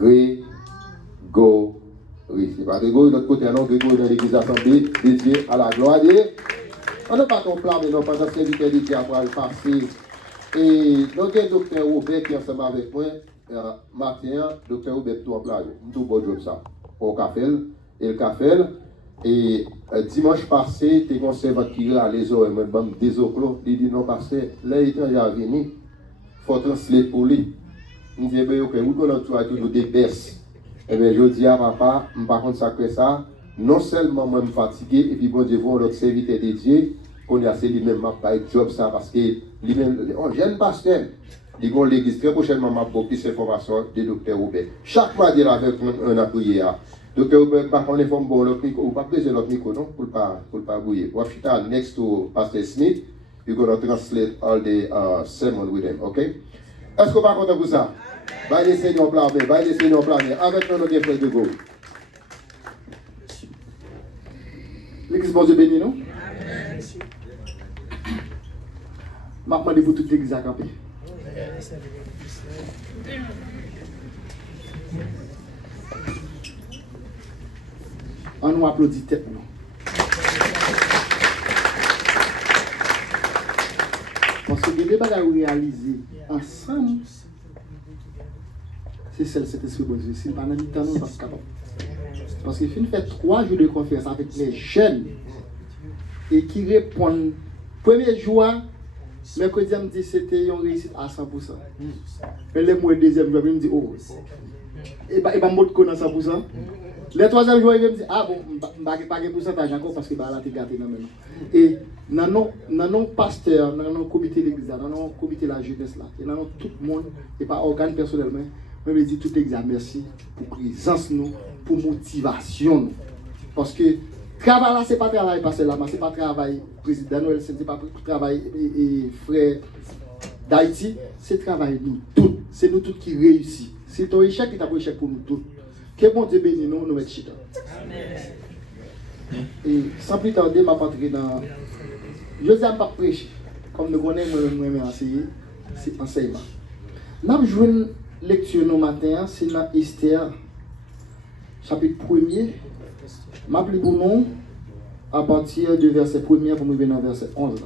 Grégory. C'est pas Grégory de l'autre côté, non, Grégory dans l'église assemblée, dédié à la gloire de Dieu. On n'a pas ton plan, mais non, pendant que serviteur d'été après le passé. Et donc, il y a le docteur Robert qui est ensemble avec moi, matin, docteur Robert, tout en place, tout bon job ça. Au café, et le café. Et dimanche passé, tu es conservé qui a les eaux, et moi, des eaux clos, il dit non, parce que là, il est venu, il faut translater pour lui. Il dit, ben, ok, vous connaissez toujours des baisses. Et bien, je dis à papa, je ne pas consacrer ça, non seulement je suis fatigué, et puis bon Dieu, vous, notre serviteur dédié, qu'on a assez lui-même, pas job ça, parce que lui-même, jeune pasteur, il y a l'église très prochainement, m'a beaucoup plus d'informations de docteur Robert. Chaque mois, il avec un appuyé. Docteur Robert, par contre, il faut bon l'autre micro, ou pas besoin l'autre micro, non, pour ne pas bouiller. Washington, next to Pastor Smith, you're going to translate all the sermon with him, okay? Est-ce qu'on va content pour ça? Va laisser nos plans, va laisser nos plans, avec notre frère de go. L'église, bon Dieu béni, non? Je vais demander pour toute l'église à camper. On nous applaudit tête, non? Parce que les débats à réaliser ensemble, c'est celle cet esprit de Dieu. Si nous n'avons pas de temps, pas capable. Parce qu'il fait 3 jours de conférence avec les jeunes et qui répondent. Premier jour, mercredi, me dit c'était une réussite à 100%. Mais le mois deuxième jour, il me dit oh, et pas me connaît 100%. Le troisième jour, il me dit ah bon, je ne vais pas de pourcentage encore parce que là, tu es gâté. Et dans nos pasteurs, dans nos comités d'église, dans nos comités de la jeunesse, et dans tout le monde, et pas organe personnellement, je me dis tout l'examen, merci pour présence, nous, pour motivation. Nous. Parce que travail là, ce n'est pas travail pasteur là, ce n'est pas travail président Noël, ce n'est pas travail frère d'Haïti, c'est travail nous tous. C'est nous tous qui réussissons. C'est ton échec qui t'a pris échec pour nous tous. Que bon Dieu bénisse nous, nous mettons chita. Et sans plus tarder, je vais entrer dans. Je ne vais pas prêcher. Comme nous connaissons, moi-même enseigner, c'est enseignement. Nous avons joué une lecture nos matin, c'est dans Esther, chapitre 1er. Je vais pour nous à partir du verset 1er pour nous venir au verset 11.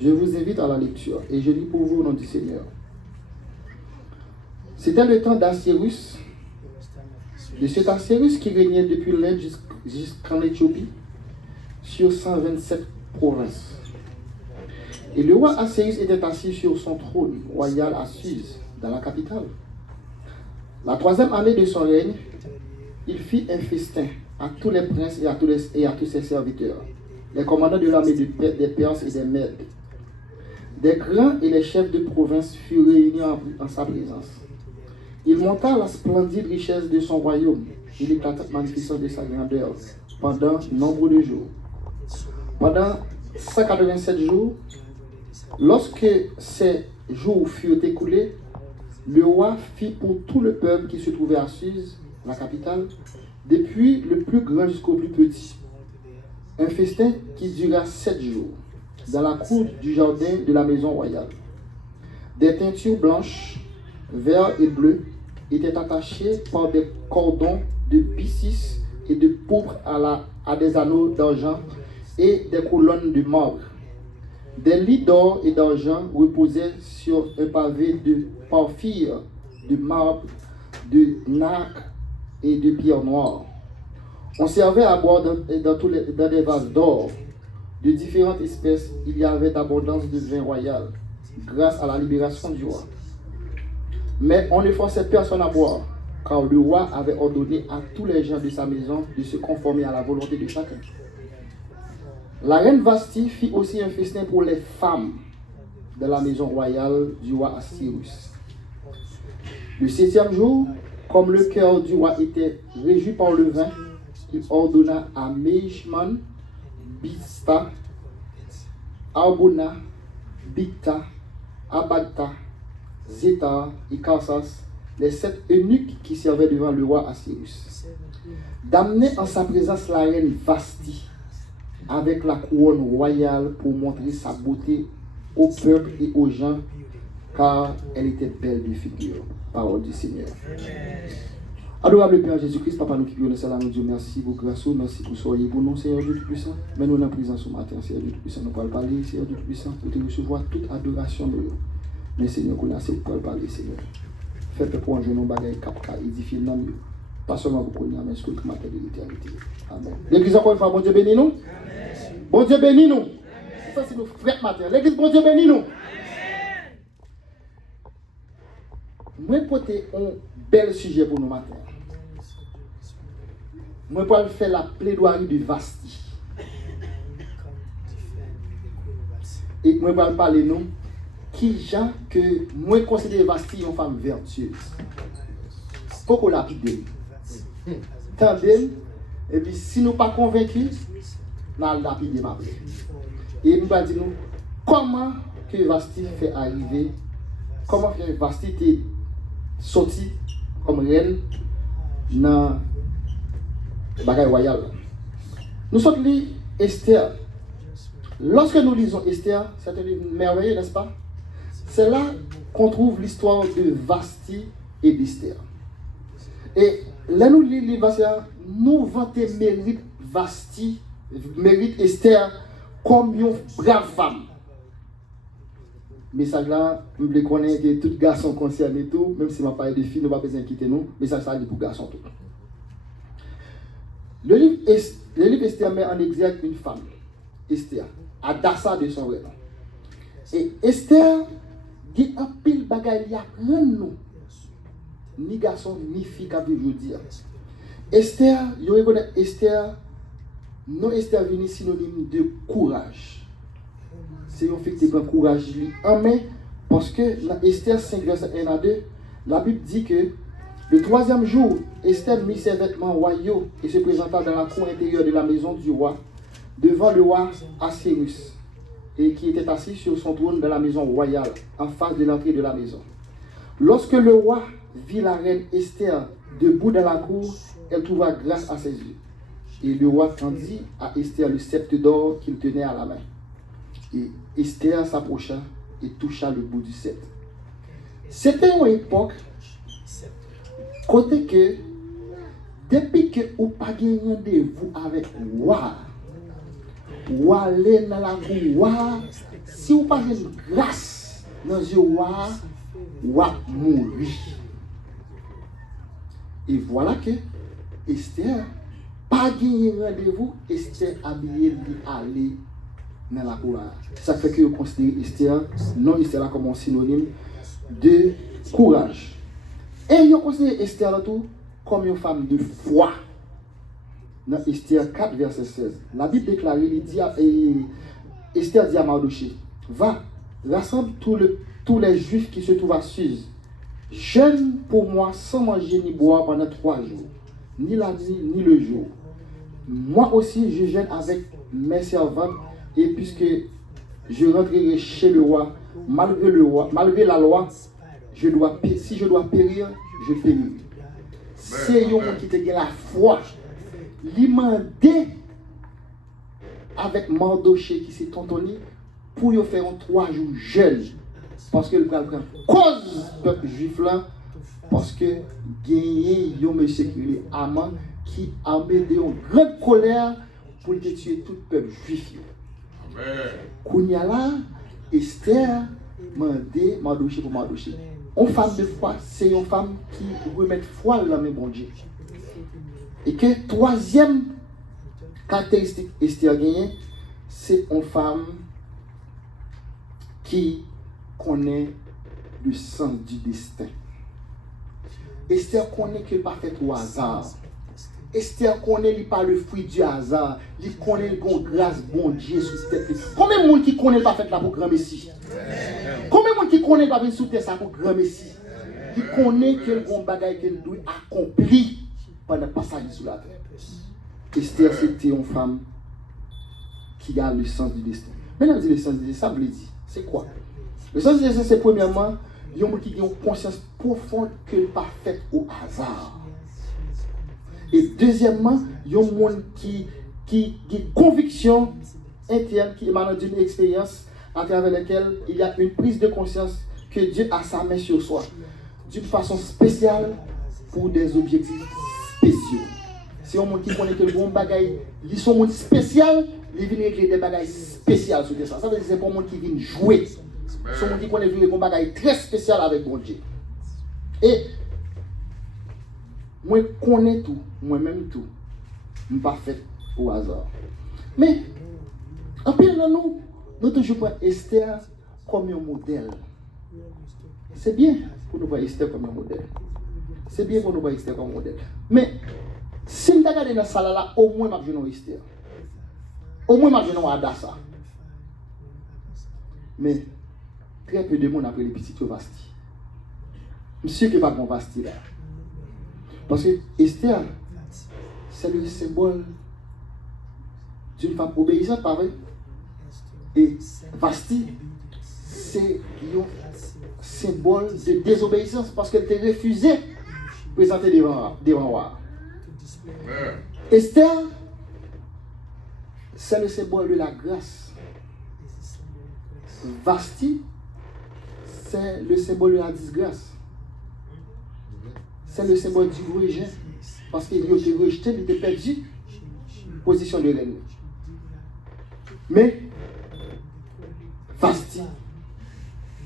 Je vous invite à la lecture et je lis pour vous au nom du Seigneur. C'était le temps d'Assyrus, de cet Assyrus qui régnait depuis l'Inde jusqu'en Éthiopie, sur 127 provinces. Et le roi Assyrus était assis sur son trône royal à Suse, dans la capitale. La 3e année de son règne, il fit un festin à tous les princes et à tous ses serviteurs, les commandants de l'armée des Perses et des Mèdes. Des grands et les chefs de province furent réunis en sa présence. Il monta la splendide richesse de son royaume et l'éclatante magnificence de sa grandeur pendant nombre de jours. Pendant 187 jours, lorsque ces jours furent écoulés, le roi fit pour tout le peuple qui se trouvait à Suse, la capitale, depuis le plus grand jusqu'au plus petit, un festin qui dura 7 jours, dans la cour du jardin de la maison royale. Des teintures blanches, verts et bleus étaient attachées par des cordons de byssus et de pourpre à des anneaux d'argent et des colonnes de marbre. Des lits d'or et d'argent reposaient sur un pavé de porphyre, de marbre, de nacre et de pierre noire. On servait à boire dans des vases d'or de différentes espèces. Il y avait d'abondance de vin royal, grâce à la libération du roi. Mais on ne forçait personne à boire, car le roi avait ordonné à tous les gens de sa maison de se conformer à la volonté de chacun. La reine Vasti fit aussi un festin pour les femmes de la maison royale du roi Assyrus. Le 7e jour, comme le cœur du roi était réjoui par le vin, il ordonna à Meishman, Bista, Arbona, Bicta, Abagta, Zétar et Karsas, les 7 eunuques qui servaient devant le roi Assyrus, d'amener en sa présence la reine Vasti avec la couronne royale pour montrer sa beauté au peuple et aux gens, car elle était belle de figure. parole du Seigneur. Adorable Père Jésus-Christ, Papa, nous qui prions, nous Dieu, merci pour grâce, merci pour soyez pour nous, Seigneur Dieu Tout-Puissant. Mais nous, en présence ce matin, Seigneur Dieu Tout-Puissant, nous parlons parler, Seigneur Dieu Tout-Puissant, pour te recevoir toute adoration de nous. Mais Seigneur, qu'on a assez pour parler, Seigneur. Faites pour un genou bagaille capca, édifier dans nous. Pas seulement pour qu'on y amène ce que matin de l'éternité. Amen. L'église, encore une fois, bon Dieu bénis nous. Bon Dieu bénis nous. Ça, c'est nos frères matin. L'église, bon Dieu bénis nous. Moi, porter un bel sujet pour nous matin. Moi, pour faire la plaidoirie de Vasti. Et moi, pour parler nous, qui gens que moi considère Vasti une femme vertueuse. Pourquoi la pide? Tandem, et puis si nous pas convaincus, nous allons lapider ma plaie. Et nous allons dire nous, comment que Vasti fait arriver, comment que Vasti est sorti comme reine dans le bagage royal. Nous sommes lire Esther. Lorsque nous lisons Esther, c'est un livre merveilleux, n'est-ce pas? C'est là qu'on trouve l'histoire de Vasti et d'Esther. Et là, nous lisons Esther, nous vantons mérite Vasti, mérite Esther comme une brave femme. Message là, je veux connaître que tout garçon concerné tout, même si je ne parle de filles, nous ne pas besoin de quitter nous, message ça dit pour garçon tout. Le livre Esther met en exergue une femme, Esther, Adassa de son vrai nom. Et Esther dit un pile bagaille il y a rien nous. Ni garçon ni fille qui veut dire. Esther, vous reconnaissez Esther, non Esther vient synonyme de courage. C'est un fait qui prend courage en main parce que dans Esther 5 verset 1 à 2, la Bible dit que le troisième jour, Esther mit ses vêtements royaux et se présenta dans la cour intérieure de la maison du roi devant le roi Assyrus et qui était assis sur son trône dans la maison royale en face de l'entrée de la maison. Lorsque le roi vit la reine Esther debout dans la cour, elle trouva grâce à ses yeux. Et le roi tendit à Esther le sceptre d'or qu'il tenait à la main. Et Esther s'approcha et toucha le bout du sceptre. C'était une époque côté que depuis que vous n'avez pas de rendez-vous avec le roi, ou aller dans la cour, si vous n'avez pas de grâce dans le roi, ou mourir. Et voilà que Esther, pas gagné rendez-vous, Esther habillée aller dans la cour. Ça fait que vous considérez Esther, non Esther là comme un synonyme de courage. Et vous considérez Esther là tout comme une femme de foi. Dans Esther 4 verset 16, la Bible déclare, Esther dit à Mardoché, va, rassemble tous les juifs qui se trouvent à Suse. Jeûne pour moi sans manger ni boire pendant 3 jours, ni la nuit ni le jour. Moi aussi je jeûne avec mes servantes, et puisque je rentrerai chez le roi, malgré la loi, si je dois périr, je périrai. C'est un homme qui te gagne la foi. L'imandé avec Mardoché qui s'est tontonné pour y faire 3 jours jeûne. Parce que le prend cause du peuple juif là, parce que gagné un monsieur qui est Aman qui a mis une grande colère pour tuer tout le peuple juif. Kounya là, Esther mandé Mardoché pour Mardoché. Une femme de foi, c'est une femme qui remet foi dans le bon Dieu. Et que troisième caractéristique Esther gagne, c'est une femme qui connaît le sens du destin. Esther connaît qu'elle pas fait au hasard. Esther connaît pas le fruit du hasard. Il connaît le grâce bon Dieu sous tête. Combien de monde qui connaît pas fait là pour grand Messie? Combien de monde qui connaît pas venir sous tête ça pour grand Messie? Il connaît que le bon bagage qu'elle doit accomplir pendant le passage sous la terre. Esther c'était une femme qui a le sens du destin. Maintenant, le sens du destin, ça veut dire, c'est quoi? Le sens du destin, c'est premièrement, il y a un qui a une conscience profonde qu'elle n'est pas faite au hasard. Et deuxièmement, il y a un monde qui a une conviction interne qui émane d'une expérience à travers laquelle il y a une prise de conscience que Dieu a sa main sur soi. d'une façon spéciale pour des objectifs spéciaux. C'est un monde qui connaît que le bon bagaille, ils sont un monde spécial, ils viennent régler des bagailles spéciales sur ça. Ça veut dire que c'est pas un monde qui vient jouer. C'est un monde qui connaît le bon bagaille très spécial avec bon Dieu. Et moi, je connais tout, moi-même tout. Je ne suis pas fait au hasard. Mais, en plus, nous toujours prenons Esther comme un modèle. C'est bien pour nous voir Esther comme un modèle. C'est bien pour nous voir Esther comme un modèle. Mais, si nous regardons dans salle là, au moins, je vais Esther. Au moins, je vais Adassa. Mais, très peu de monde après les petits Vasti. Je suis sûr qu'il n'y a pas de Vasti là. Parce que Esther, c'est le symbole d'une femme obéissante, pas vrai? Et Vasti, c'est un symbole de désobéissance parce qu'elle était refusée de présenter devant roi. Esther, c'est le symbole de la grâce. Vasti, c'est le symbole de la disgrâce. C'est le symbole du rejet. Parce qu'il était rejeté, il était perdu. Position de reine. Mais, Vasti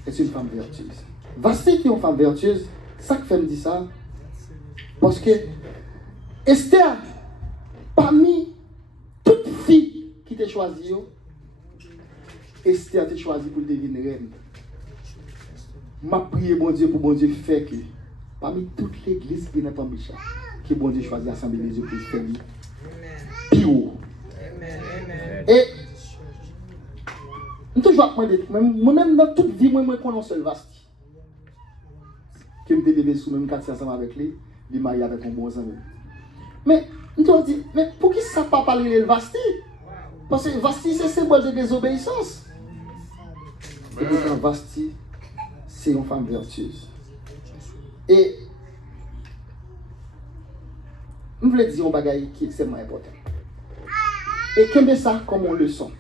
est une femme vertueuse. Vasti qui est une femme vertueuse, ça que fait me dire ça. Parce que Esther, parmi toutes filles qui t'ont choisi, Esther t'a choisi pour devenir reine. M'a prié bon Dieu pour bon Dieu faire que parmi toute l'église qui n'est pas méchant, que bon Dieu choisit l'Assemblée de Dieu pour faire plus haut. Et je toujours demandé, moi-même dans toute vie, moi je connais un seul Vasti. Qui me délevé sous même quartier ensemble avec lui, il m'a marié avec un bon ami. Mais je me dis, mais pour qui ça pas parler de Vasti? Parce que Vasti c'est symbole de désobéissance. Et pourtant Vasti, c'est une femme vertueuse. Et je voulais dire un bagage qui est extrêmement important. Et qu'est-ce ça comme une leçon?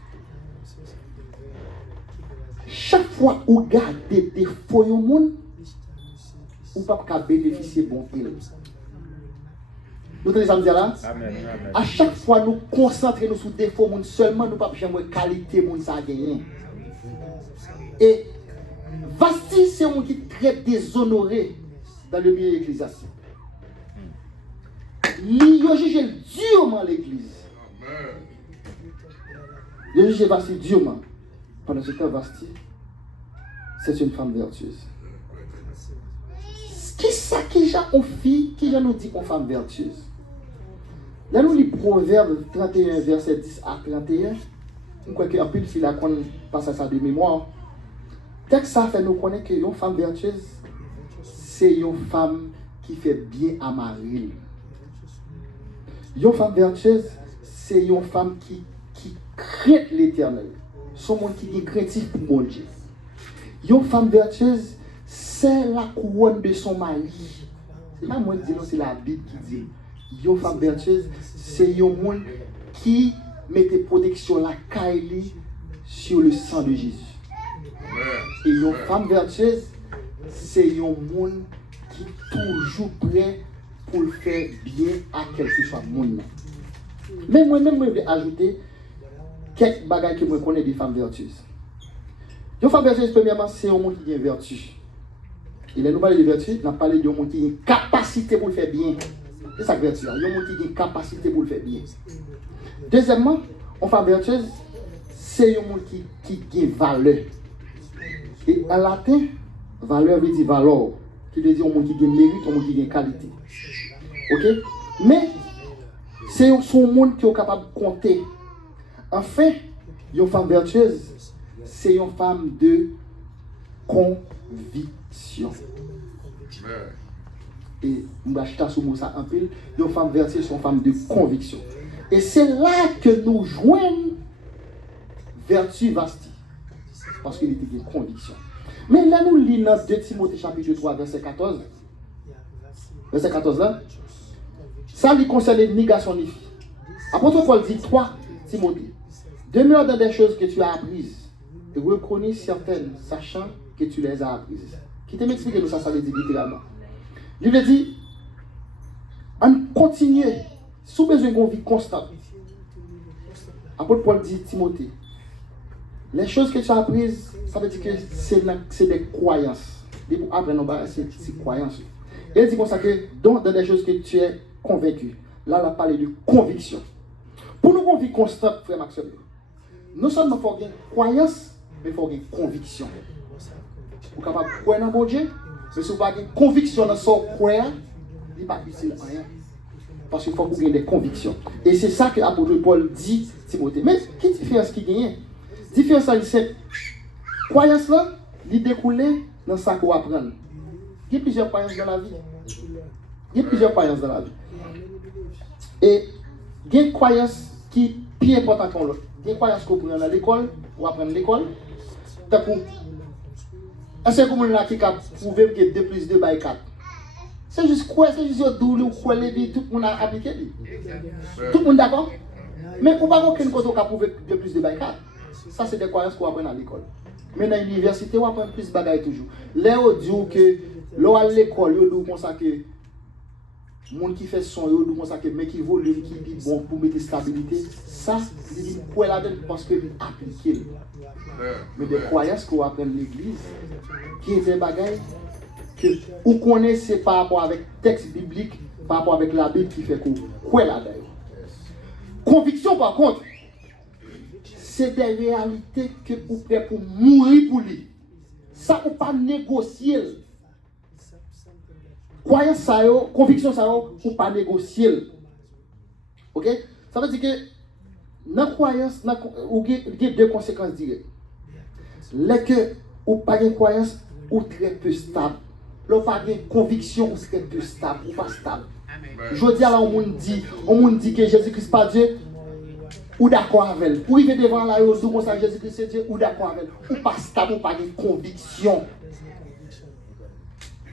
Chaque fois où vous gardez des défauts au monde, vous ne pouvez pas bénéficier de bon il. Nous tenons ça me dire là? À chaque fois nous concentrons sur des défauts seulement, nous ne pouvons pas jamais qualité monde ça gagner. Et Vasti, c'est un monde qui est très déshonoré dans le milieu ecclésiastique. Il a jugé durement l'église. Il a jugé Vasti durement. Pendant ce temps, Vasti, c'est une femme vertueuse. Qui ça qui j'ai une fille qui nous dit une femme vertueuse? Là, nous lisons Proverbe 31, verset 10 à 31. Nous croyons qu'en plus, si la qu'on passe à ça de mémoire, texte ça fait nous connaître qu'une femme vertueuse, c'est une femme qui fait bien à Marie. Une femme vertueuse, c'est une femme qui craint l'Éternel. Son monde qui est craintif pour mon Dieu. Une femme vertueuse, c'est la couronne de son mari. C'est pas moi qui dis, non, c'est la Bible qui dit. Une femme vertueuse, c'est un monde qui met protection la caille sur le sang de Jésus. Et une femme vertueuse, c'est un monde qui est toujours prêt pour le faire bien à quel que soit le monde. Mais moi-même, je vais ajouter quelques bagages que je connais des femmes vertueuses. Une femme vertueuse, premièrement, c'est un monde qui a une vertu. Et là, nous parlons de vertu, nous parlons d'un monde qui a une capacité pour le faire bien. C'est ça que vertu. Il y a un monde qui a une capacité pour le faire bien. Deuxièmement, une femme vertueuse, c'est un monde qui a une valeur. Et en latin, valeur veut dire valeur. Qui veut dire un monde qui a un mérite, un monde qui a une qualité. Ok? Mais, c'est un monde qui est capable de compter. Enfin, une femme vertueuse, c'est une femme de conviction. Et je vais acheter ce mot ça un peu. Une femme vertueuse, c'est une femme de conviction. Et c'est là que nous joignons vertu Vasti. Parce qu'il était de conviction. Mais là, nous lisons dans 2 Timothée chapitre 3, verset 14. Verset 14 là. Ça lui concerne ni garçon ni fille. Apôtre Paul dit 3 Timothée. Demeure dans des choses que tu as apprises et reconnais certaines, sachant que tu les as apprises. Qui te m'explique nous ça veut dire littéralement. Il veut dire, on continue, sous besoin d'une vie constante. Apôtre Paul dit Timothée, les choses que tu as apprises, ça veut dire que c'est des croyances. Et pour apprendre, c'est croyances. Et il dit comme ça que dans des choses que tu es convaincu, là, on a parlé de conviction. Pour nous avoir une vie constante, frère Maxime, non seulement il faut avoir une croyance, mais il faut avoir une conviction. Vous êtes capable de croire dans mon Dieu, mais si vous n'avez pas une conviction dans son croire, il n'est pas utile à rien. Parce qu'il faut que vous ayez des convictions. Et c'est ça que l'apôtre Paul dit Timothée. Mais quelle différence qui gagne? La différence, c'est croyance là, il découle dans ça qu'on apprend. Il y a plusieurs croyances dans la vie. Il y a plusieurs croyances dans la vie. Et il y a une croyance qui est plus importante que l'autre. Il y a une croyance qu'on prend dans l'école, ou apprendre à l'école. Est-ce que vous avez prouvé que 2 plus 2 by 4? C'est juste quoi? C'est juste d'où ou quoi les tout le monde a appliqué. Tout le monde d'accord? Mais pour pas aucune cause, on a prouvé 2 plus 2 by 4. Ça, c'est des croyances qu'on apprend à l'école. Mais dans l'université, on apprend plus de bagages toujours. Là, on dit que, là, à l'école, on dit comme ça que, les gens qui fait son, on dit comme ça que, mais qui volume, qui est bon pour mettre stabilité, ça, c'est dit quoi là-dedans parce que appliqué. Mais des croyances qu'on apprend à l'église, qui est des bagages que vous connaissez par rapport avec le texte biblique, par rapport avec la Bible qui fait quoi là-dedans. Conviction, par contre, c'est des réalités que vous prêtez pour mourir pour lui. Ça, vous ne pouvez pas négocier. Croyance, ça, conviction, ça, vous ne pouvez pas négocier. Ok? Ça veut dire que dans la croyance, vous avez 2 conséquences directes. Lorsque vous n'avez pas de croyance, vous êtes très peu stable. Lorsque vous n'avez pas de conviction, vous êtes très peu stable. Vous n'êtes pas stable. Je dis à on dit que Jésus-Christ n'est pas Dieu. Ou d'accord avec elle. Ou il vient devant la rose, comme ça Jésus-Christ c'est Dieu, ou d'accord avec elle. Ou pas stable, ou pas de conviction.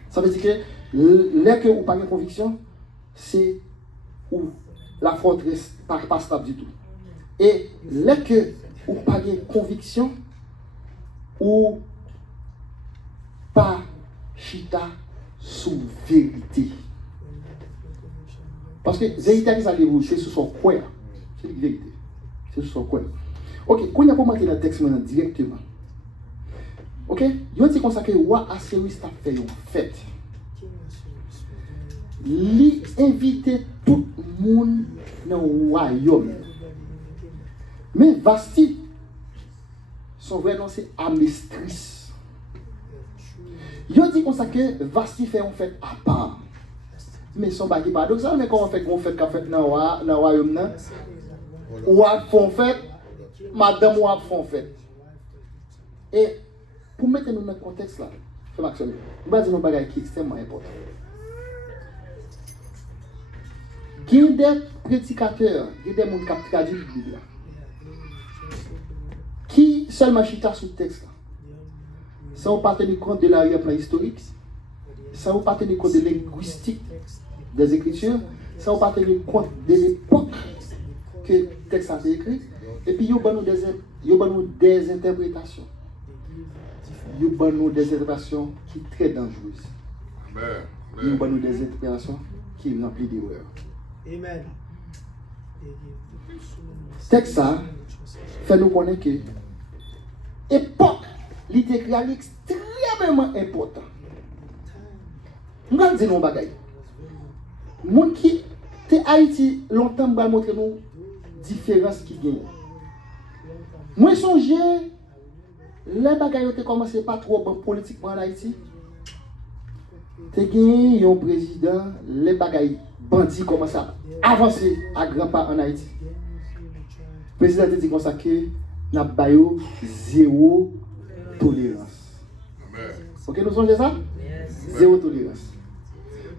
Ça veut dire que là que ou pas de conviction, c'est où la forteresse n'est pas stable du tout. Et là que ou pas de conviction, ou pas chita sous vérité. Parce que vérité, c'est sous son quoi. C'est la vérité. C'est son quoi. Ok, quand il y a pas manqué dans le texte maintenant directement. Ok, il dit comme ça que roi Assyrie a fait une fête. Il invite tout le monde dans le royaume. Mais Vasti, son vrai nom c'est Amestris. Il dit comme ça que Vasti fait une fête à part. Mais son bagage paradoxal, mais comment on fait qu'on fait qu'à fête dans le royaume là? Ou à font fête, madame ou à font fête. Et pour mettre nous dans le contexte là, je vais m'axonner. Je vais dire un bagage qui est extrêmement important. Il y a des prédicateurs, il y a des gens qui ont traduit la Bible qui seulement chita sur le texte là. Ça ne pas tenir compte de l'arrière-plan historique, ça ne pas tenir compte de linguistique des Écritures, ça ne pas tenir compte de l'époque que le texte a été écrit, et puis il y a des interprétations. Il y a des interprétations qui sont très dangereuses. Il y a des interprétations qui sont remplies d'erreurs. Amen. Le texte ça fait nous connaître que l'époque littéraire est extrêmement importante. Nous allons dire nos bagailles. Les gens qui sont Haïti longtemps va montrer nous différence qui gagne. Moi songe les bagailles ont commencé pas trop bon politiquement en Haïti. Te gagné un président, les bagailles bandits commencent à avancer à grand pas en Haïti. Le président te dit comme ça que n'a pas zéro tolérance. OK, nous songez ça? Zéro tolérance.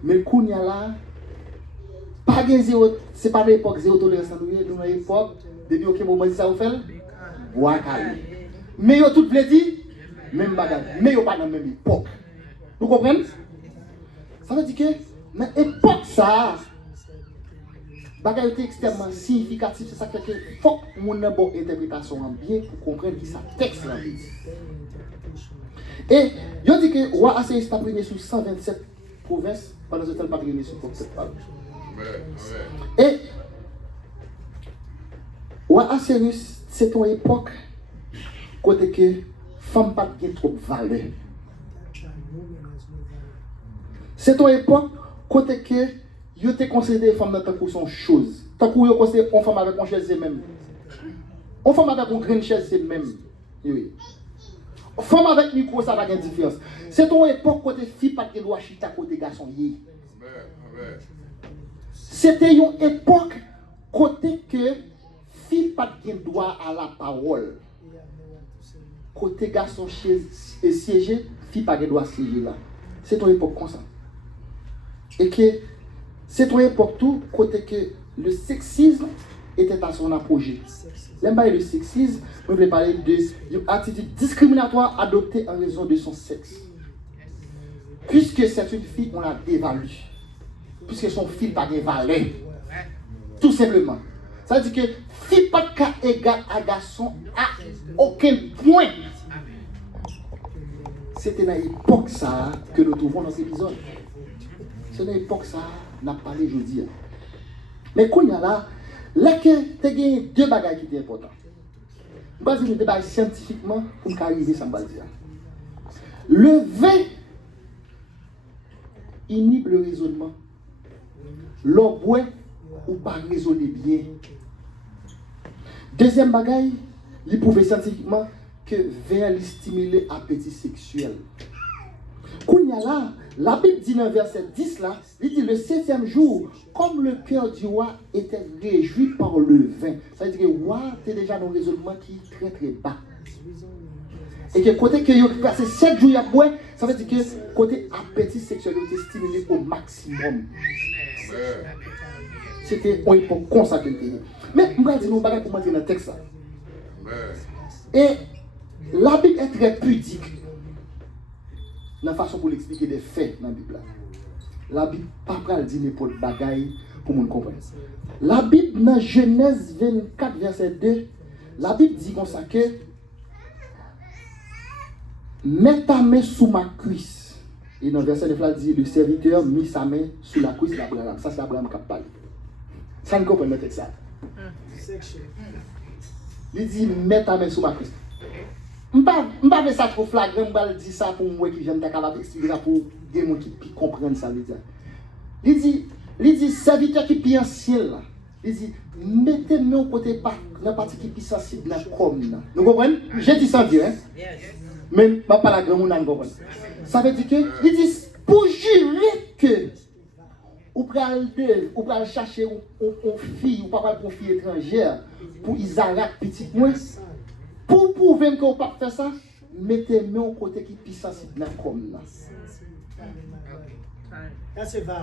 Mais le coup là pas de zéro, c'est pas l'époque zéro tolérance nous dans l'époque depuis aucun moment ça vous fait bois calé. Mais yo tout veut dire même bagage, mais yo pas dans même époque. Vous comprenez? Ça veut dire que dans l'époque ça bagage était extrêmement significatif, c'est ça qui fait que faut que mon ait bonne interprétation bien pour comprendre qui ça texte là. Et yo dit que roi Assyrie est imprimé sur 127 provinces pendant ce temps, pas de sur cette parole. Et, Roi Assyrius, c'est ton époque, côté que femme pas de trop valeur. C'est ton époque, côté que yo te considéré les femmes dans tant que son chose. Tant que yo considéré une femme avec une chaise c'est même. Une femme avec une grande chaise c'est même. Oui. Femme avec micro ça va une différence. C'est ton époque côté fille pas de droit chita côté garçon yi. C'était une époque côté que fille pas de droit à la parole. Côté garçon siéger, fille pas de droit siéger là. C'est ton époque comme ça. Et que c'est ton époque tout côté que le sexisme était à son apogée. L'aime pas le sexisme, je vais parler d'une attitude discriminatoire adoptée en raison de son sexe. Puisque c'est une fille, on la dévalue. Puisque son fille n'a pas de valeur. Tout simplement. Ça veut dire que fille pas de cas égal à garçon à aucun point. C'était dans l'époque ça que nous trouvons dans cet épisode. C'est dans l'époque ça n'a pas parlé aujourd'hui. Mais quand il y a là que tu as deux bagages qui sont importants. Je vais dire le débat scientifiquement pour nous arriver sans dire. Le vin inhibe le raisonnement. L'eau boit ou pas raisonner bien. Deuxième bagage, il prouve scientifiquement que vin stimule l'appétit sexuel. Quand il y a là, la Bible dit dans verset 10 là, il dit le 7e jour, comme le cœur du roi était réjoui par le vin. Ça veut dire que le roi était déjà dans un raisonnement qui est très très bas. Et que côté que il a passé 7 jours à boire, ça veut dire que côté appétit sexuel était stimulé au maximum. C'était une époque consacrée. Mais je vais dire nous bagages pour entrer dans le texte. Et la Bible est très pudique. La façon pour l'expliquer des faits dans la Bible. La Bible pas pral dire n'importe bagaille pour nous comprendre. La Bible dans Genèse 24 verset 2, la Bible dit comme ça que mets ta main sous ma cuisse. Et dans le verset 9 là dit le serviteur mit sa main sous la cuisse d'Abraham. Ça c'est Abraham qui parle. Ça ne comprend pas ça. Il dit mets ta main sous ma cuisse. Je ne vais pas ça trop flagrant, je vais dire ça pour moi qui vient de capable d'expliquer ça pour des gens qui comprennent ça. Il dit, serviteur qui est en ciel, il dit, mettez-moi au côté dans la partie qui est sensible dans le corps. Vous comprenez? J'ai dit sans dire, hein? Mais je ne parle pas la grande monde. Ça veut dire que, il dit, pour jurer que, ou pour aller chercher une fille, ou pas pour une fille étrangère, pour Isaac petit moins. Pour prouver que vous ne pouvez pas faire ça, mettez-moi au côté qui est sensible dans le corps.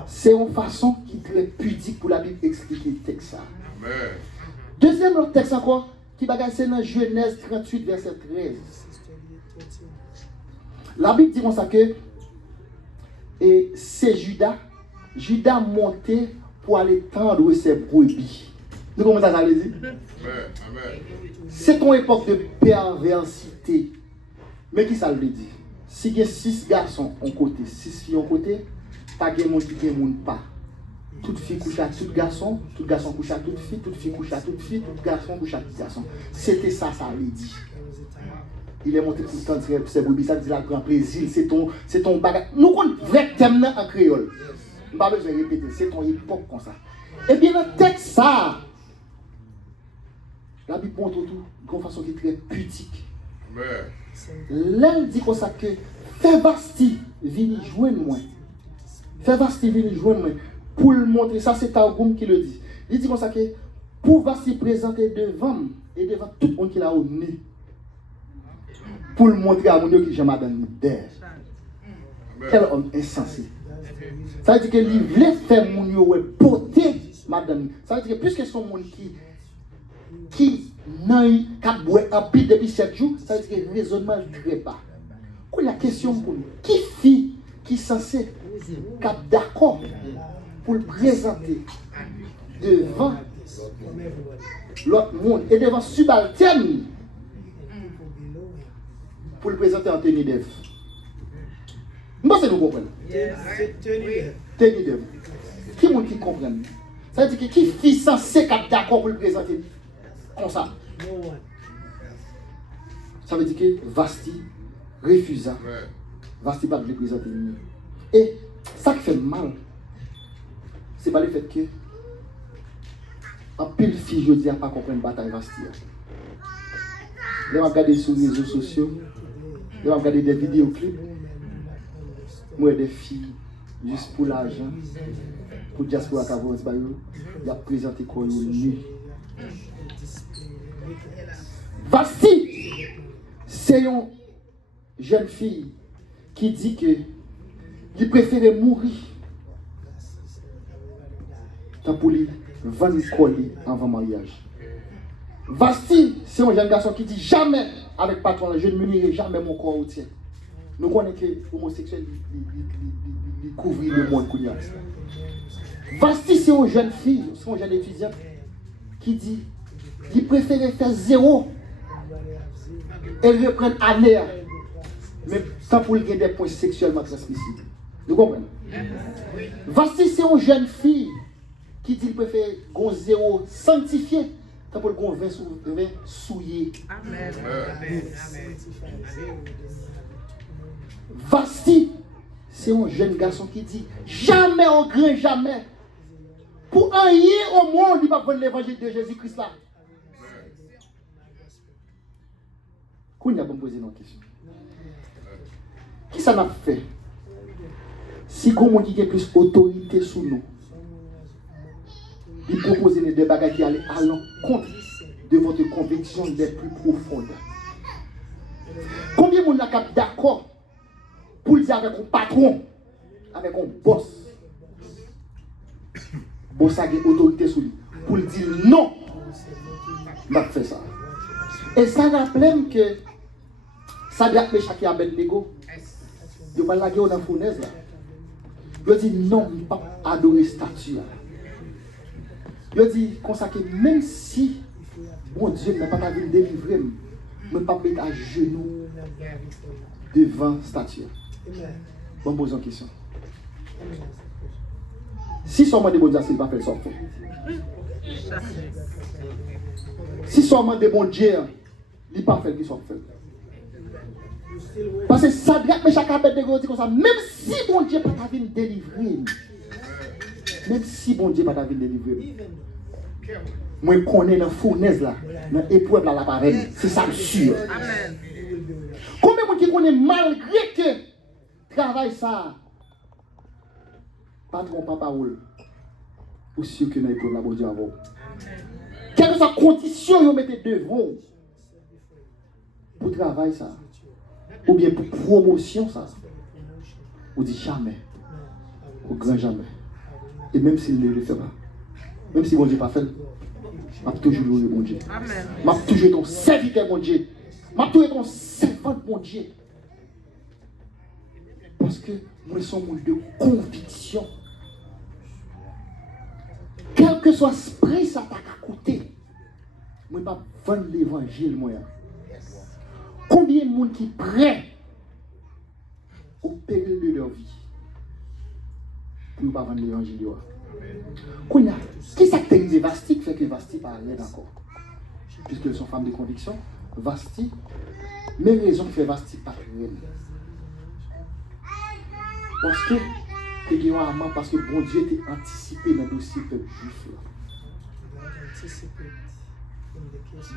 C'est une façon qui est très pudique pour la Bible expliquer le texte. Deuxième texte encore, qui bagaille c'est dans Genèse 38, verset 13. La Bible dit comme ça que c'est Judas montait pour aller tendre ses brebis. Vous comprenez ça veut dire? C'est une époque de perversité. Mais qui ça veut dire? Si il y a 6 garçons en côté, 6 filles en côté, pas de monde qui ne pas. Toute fille couche à tout garçon couche à toute fille couche à toute fille, tout garçon couche à tout garçon. C'était ça veut dire. Il est monté pour tendre ses brebis, ça veut dire un grand plaisir. C'est ton bagage. Nous avons un vrai thème en créole. Je n'ai pas besoin de répéter, c'est ton époque comme ça. Et bien, le texte, ça, la Bible montre tout d'une façon qui est très pudique. L'elle dit comme ça que fais Basti, viens joindre moi. Fais Basti, viens joindre moi. Pour le montrer, ça c'est Targum qui le dit. Il dit comme ça que pour Basti présenter devant et devant tout le monde qui l'a au nez. Pour le montrer à mon Dieu que j'ai madame d'air. Quel homme insensé. Ça veut dire qu'il voulait faire mon Dieu porter madame. Ça veut dire que puisque son monde qui n'a qu'à boire un pile depuis 7 jours, ça veut dire que le raisonnement est très bas. Quand la question pour nous, qui fille qui est censé être d'accord pour le présenter devant l'autre monde et devant subalterne pour le présenter en tenue d'œuvre? Moi, c'est nous comprenons. Tenez de qui monde qui comprend? Ça veut dire que qui fit censé être d'accord pour le présenter comme ça? Ça veut dire que Vasti refusa. Vasti pas de le présenter. Et ça qui fait mal, c'est pas le fait que en pile fille je dis à pas comprendre bataille Vasti. Je vais regarder sur les réseaux sociaux, je vais regarder des vidéoclips. Moi des filles juste pour l'argent, pour diaspora Cavos, il a présenté quoi nu. Vasti, c'est une jeune fille qui dit que il préférait mourir tant pour lui vendre coller avant mariage. Vasti, c'est un jeune garçon qui dit jamais avec patron, je ne m'unirai jamais mon corps au tien. Nous connaissons que l'homosexuel couvre le monde. Vasti, c'est une jeune fille, c'est une jeune étudiante qui dit qu'il préférait faire zéro et reprendre année, mais sans pour lui des points sexuellement transmissibles. Vous comprenez? Vasti, c'est une jeune fille qui dit qu'il préfère gon zéro sanctifié. Tant pour le gon 20 souillé. Amen. Vasti, c'est un jeune garçon qui dit jamais au grand jamais. Pour un rien au monde, il va prendre l'évangile de Jésus-Christ là. Qu'on a posé une question. Qui ça n'a fait? Si comment qui a plus autorité sous nous, il propose des bagages qui allaient à l'encontre de votre conviction les plus profondes. Combien de monde n'a d'accord pour le dire avec un patron, avec un boss? Boss a une autorité sur lui. Pour le dire non, m'a fait ça. Et ça rappelle que ça doit être chacun à Abednego. Il va la guerre dans la fournaise là. Il dit non, il ne pas adorer statue. Il dit comme ça que même si bon Dieu n'a pas envie de délivrer, je ne peux pas mettre à genoux devant la statue. Bon, pose une question. Si seulement des bons dieux, il ne va pas faire sortir. Si seulement des bons dieux, il ne va pas faire qu'il soit fait. Parce que ça doit être chaque appel de Dieu comme ça. Même si bon Dieu n'a pas envie de délivrer, même si bon Dieu n'a pas envie de délivrer, moi je connais dans la fournaise là, dans l'épreuve là, l'appareil, c'est ça sûr. Amen. Combien de gens qui connaissent malgré que travail ça, patron pas parole, ou sûr que dans l'épreuve là, bon Dieu avant. Quelle que soit la condition, vous mettez devant pour travail ça, ou bien pour promotion ça, vous dites jamais, au grand jamais. Et même s'il ne le fait pas, même si bon Dieu n'a pas fait, je vais toujours louer mon Dieu. Je vais toujours être ton serviteur, mon Dieu. Je vais toujours être ton servant, mon Dieu. Parce que nous sommes de conviction. Quel que soit ce prix, ça t'a coûté. Je ne vais pas vendre l'évangile, moi. Combien de monde qui prêt au péril de leur vie pour ne pas vendre l'évangile? Qui ça qui Vasti qui fait que Vasti parlait encore? Puisqu'elles sont femmes de conviction, Vasti, mais raison qui fait Vasti pas réel. Parce que parce que bon Dieu était anticipé dans le dossier peuple juif.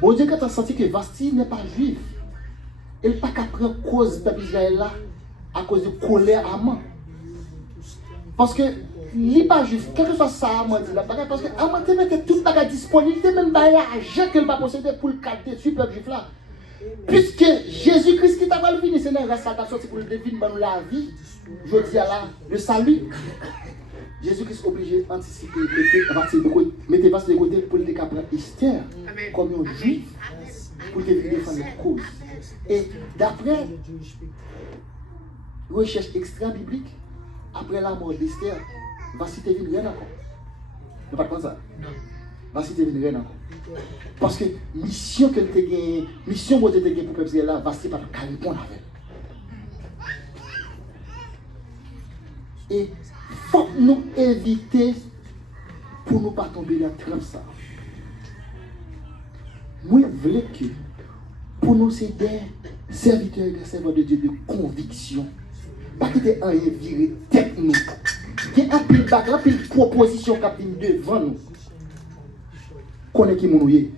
Bon Dieu, quand tu as senti que Vasti n'est pas juif, elle n'a pas qu'à prendre cause de peuple Israël là à cause de colère Haman. Parce que il n'est pas juif, quel que soit ça, Haman dit là, parce que Haman te mettait tout le bagage disponible, il même pas l'argent qu'elle va posséder pour le cadre de ce peuple juif là. Puisque Jésus-Christ qui t'a pas fini, c'est une race à sortir pour le deviner dans la vie, je dis à la, le salut. Jésus-Christ est obligé d'anticiper, mettez Vasti de côté pour le décaprer Esther comme un juif pour défendre la cause. Et d'après recherche extra-biblique, après la mort d'Esther, Vasti te vient rien encore. Ne pas comme ça. Vasti te vient rien encore. Parce que mission qu'elle te gagne, mission que tu te gagne pour le peuple là, Vasti pas de répondre avec. Et faut nous éviter pour ne pas tomber dans la trappe ça. Moi, je veux que pour nous, c'est des serviteurs et des servants de Dieu de conviction. Pas qu'il y ait un viré tête nous. Il y a un pile bac, un pile proposition qui vient devant nous. Connais qui mounouye.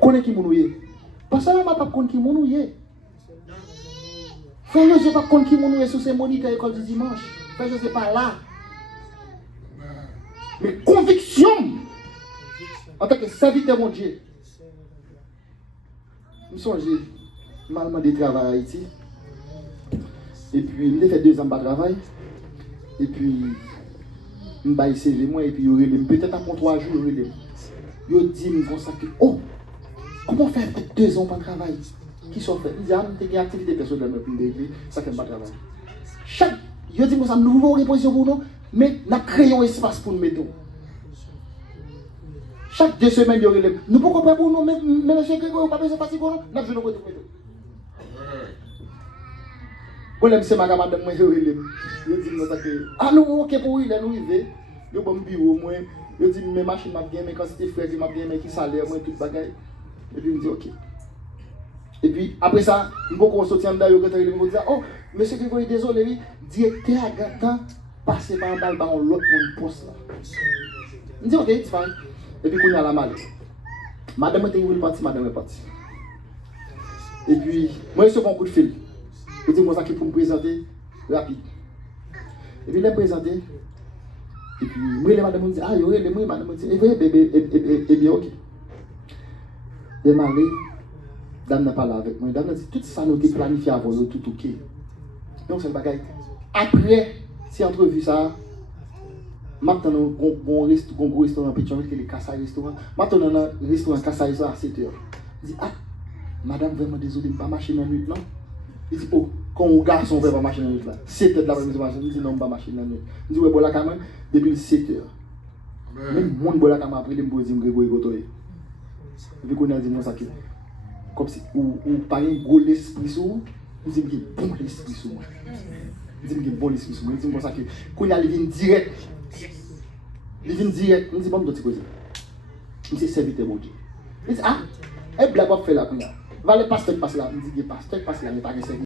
Connais qui mounouye. Parce que là, je ne sais pas qui mounouye. Frère, je ne sais pas qui mounouye sur ces moniteurs école du dimanche. Frère, je ne sais pas là. Mais conviction, en tant que serviteur mon Dieu. Je me songe, je m'ai demandé de travailler à Haïti. Et puis, j'ai fait 2 ans de travail. Et puis, je vais essayer moi et puis peut-être après 3 jours, je dis comme ça que, oh, comment faire 2 ans de travail? Qui sont faits? Ils disent, ah, j'ai une activité personnelle pour me ça fait pas de travail. Chaque, je dis, ça nous ouvre une position pour nous, mais nous créons un espace pour nous mettre. Chaque 2 semaines, nous ne pouvons pas pour nous, mais M. Grégoire, pas besoin de passer pour nous, nous avons besoin de nous. Quand c'est ma madame, je dis ah nous, ok pour lui, nous vivons, je bon bureau, moi, je dis mes machines m'a bien, mes quantités frères m'a bien, mes qui salaire, moi, tout bagaille. Et puis, il me dit ok. Et puis, après ça, je vais sortir là, je vais dire, oh, monsieur Grégoire, désolé, directeur à Gatan, passez par un bal, on l'autre poste là. Je dis ok, c'est fine. Et puis, quand il y a la malle, madame est partie, madame est partie. Et puis, moi, je suis un coup de fil. Je dis, moi, ça qui pour me présenter rapide. Et puis, je l'ai présenté. Et puis, moi, les madame me dit, ah, yo, les moi, madame me dit, et bien, ok. Je m'en vais, dame n'a pas parlé avec moi. Dame n'a dit, tout ça, nous avons planifié avant, tout ok. Donc, c'est le bagage. Après, si entrevue ça, maintenant, on a un gros restaurant, petit qui est le Kassai restaurant. Maintenant, on a un restaurant Kassai à 7h. Je dis, ah, madame, vraiment désolé, je ne peux pas marcher dans la nuit, non? Il dit, oh, quand un garçon ne peut pas marcher dans la nuit, là, 7h de l'après-midi, il dit, non, je ne peux pas marcher dans la nuit. Je dis, ouais, bon, la caméra, depuis 7h. Même mon bon la caméra, après, il me dit, Grégoire, il et puis, on a dit, moi, ça, comme si, ou pas un gros l'esprit sur vous, il dit, il y a un bon l'esprit sur moi. Il dit, il y a un bon l'esprit sur moi. Il dit, moi, ça, quand il vient direct, il vient direct, il dit, bon, je vais il dit, serviteur, mon Dieu. Il dit, ah, et blague, on fait là, va le pasteur passer là. Il dit, pasteur passe là, il n'est pas